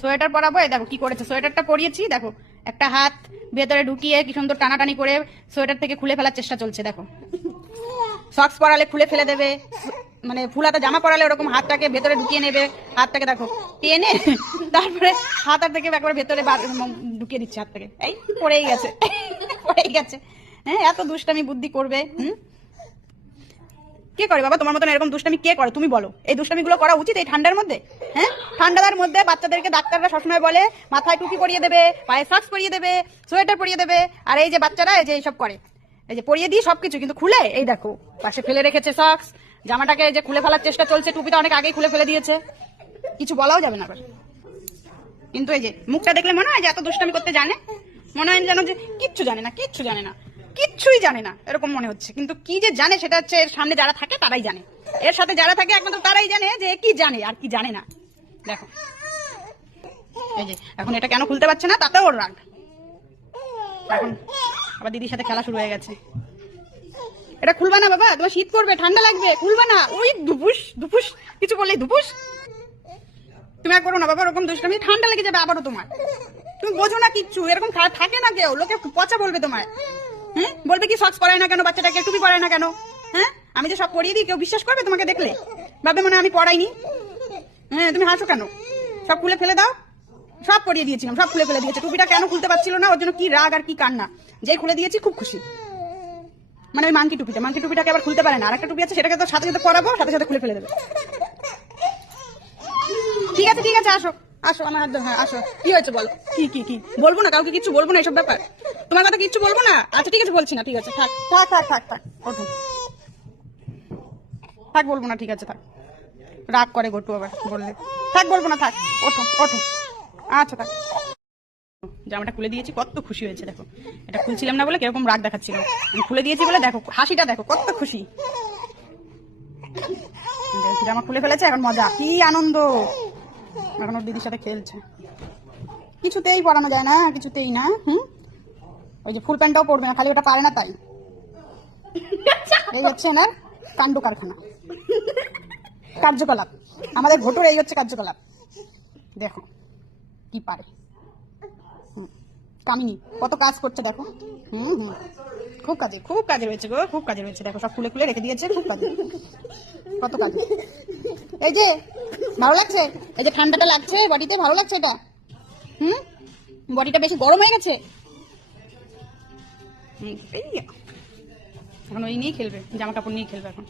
Sweater পরাবো। এই দেখো কি করেছে, সোয়েটারটা পরিয়েছি, দেখো একটা হাত ভেতরে ঢুকিয়ে কি সুন্দর টানাটানি করে সোয়েটার থেকে খুলে ফেলার চেষ্টা চলছে। দেখো সক্স পরালে খুলে ফেলে দেবে, মানে ফুলাতা জামা পরালে ওরকম হাতটাকে ভেতরে ঢুকিয়ে নেবে, হাতটাকে দেখো টেনে তারপরে হাতার থেকে একবারে ভেতরে ঢুকিয়ে দিচ্ছে হাত থেকে। এই পড়েই গেছে পড়েই গেছে। হ্যাঁ এত দুষ্টামি বুদ্ধি করবে। কে করে বাবা তোমার মতন এরকম দুষ্টামি কে করে তুমি বলো? এই দুষ্টামিগুলো করা উচিত এই ঠান্ডার মধ্যে? হ্যাঁ ঠান্ডার মধ্যে বাচ্চাদেরকে ডাক্তাররা সবসময় বলে মাথায় টুপি পরিয়ে দেবে, পায়ে সক্স পরিয়ে দেবে, সোয়েটার পরিয়ে দেবে, আর এই যে বাচ্চারা এই যে এইসব করে, এই যে পরিয়ে দিই সবকিছু, কিন্তু খুলে এই দেখো পাশে ফেলে রেখেছে সক্স, জামাটাকে যে খুলে ফেলার চেষ্টা চলছে, টুপিটা অনেক আগেই খুলে ফেলে দিয়েছে, কিছু বলাও যাবে না আবার। কিন্তু এই যে মুখটা দেখলে মনে হয় যে এত দুষ্টামি করতে জানে, মনে হয় যেন যে কিচ্ছু জানে না, কিচ্ছু জানে না, কিচ্ছুই জানে না এরকম মনে হচ্ছে। কিন্তু কি যে জানে সেটা হচ্ছে এর সামনে যারা থাকে তারাই জানে, এর সাথে যারা থাকে একমাত্র তারাই জানে যে কি জানে আর কি জানে না। দেখো এই যে এখন এটা কেন খুলতে পারছে না তাতেও ওর রাগ। এখন আবার দিদির সাথে খেলা শুরু হয়ে গেছে। এটা খুলবা না বাবা, তোমার শীত করবে, ঠান্ডা লাগবে, খুলবা না। ওই দুপুস দুপুস কিছু বললেই দুপুস। তুমি আর করো না বাবা ওরকম দুষ্টামি, ঠান্ডা লেগে যাবে আবারও তোমার। তুমি বোঝো না কিচ্ছু, এরকম থাকে না কেউ, লোকে পচা বলবে তোমার। হ্যাঁ বলবে কি সক্স পরায় না কেন বাচ্চাটাকে, টুপি পরায় না কেন? হ্যাঁ আমি যে সব পরিয়ে দিই কেউ বিশ্বাস করবে তোমাকে দেখলে? ভাববে মনে আমি পড়াইনি। হ্যাঁ তুমি হাসো কেন? সব খুলে ফেলে দাও, সব পরিয়ে দিয়েছিলাম, সব খুলে ফেলে দিয়েছে। টুপিটা কেন খুলতে পারছিল না, ওর জন্য কি রাগ আর কি কান্না। যেই খুলে দিয়েছি খুব খুশি, মানে ওই মাংকি টুপিটাকে আবার খুলতে পারে না, আর একটা টুপি আছে সেটাকে তো সাথে সাথে পরাবো, সাথে সাথে খুলে ফেলে দেবে। ঠিক আছে ঠিক আছে, আসো আসো আমার হাত ধরো। হ্যাঁ আসো, কি হয়েছে বলো? কি কি কি বলবো না, কাউকে কিচ্ছু বলবো না এইসব ব্যাপার, তোমার কথা কিচ্ছু বলবো না। আচ্ছা ঠিক আছে বলছি না, ঠিক আছে থাক থাক থাক থাক থাক ওঠো, থাক বলবো না, ঠিক আছে থাক। রাগ করে গটু আবার বললে, থাক বলবো না, থাক ওঠো ওঠো। আচ্ছা থাক। জামাটা খুলে দিয়েছি, কত খুশি হয়েছে দেখো। এটা খুলছিলাম না বলে কিরকম রাগ দেখাচ্ছিল, আমি খুলে দিয়েছি বলে দেখো হাসিটা দেখো কত খুশি। জামা খুলে ফেলেছে, এখন মজা, কি আনন্দ। এখন ওর দিদির সাথে খেলছে, কিছুতেই পরানো যায় না, কিছুতেই না। ওই যে ফুল প্যান্টটাও পরবে না, খালি ওটা পারে না তাই। এই হচ্ছে না কাণ্ড কারখানা, কার্যকলাপ আমাদের ঘটুর, এই হচ্ছে কার্যকলাপ। দেখো কি পারে, কামিনী কত কাজ করছে দেখো। খুব কাজে রয়েছে গো, খুব কাজে রয়েছে। দেখো সব খুলে খুলে রেখে দিয়েছে, খুব কাজে, কত কাজে। এই যে ভালো লাগছে, এই যে ঠান্ডাটা লাগছে বডিতে, ভালো লাগছে এটা। বডিটা বেশি গরম হয়ে গেছে। এখন ওই নিয়েই খেলবে, জামা কাপড় নিয়ে খেলবে এখন।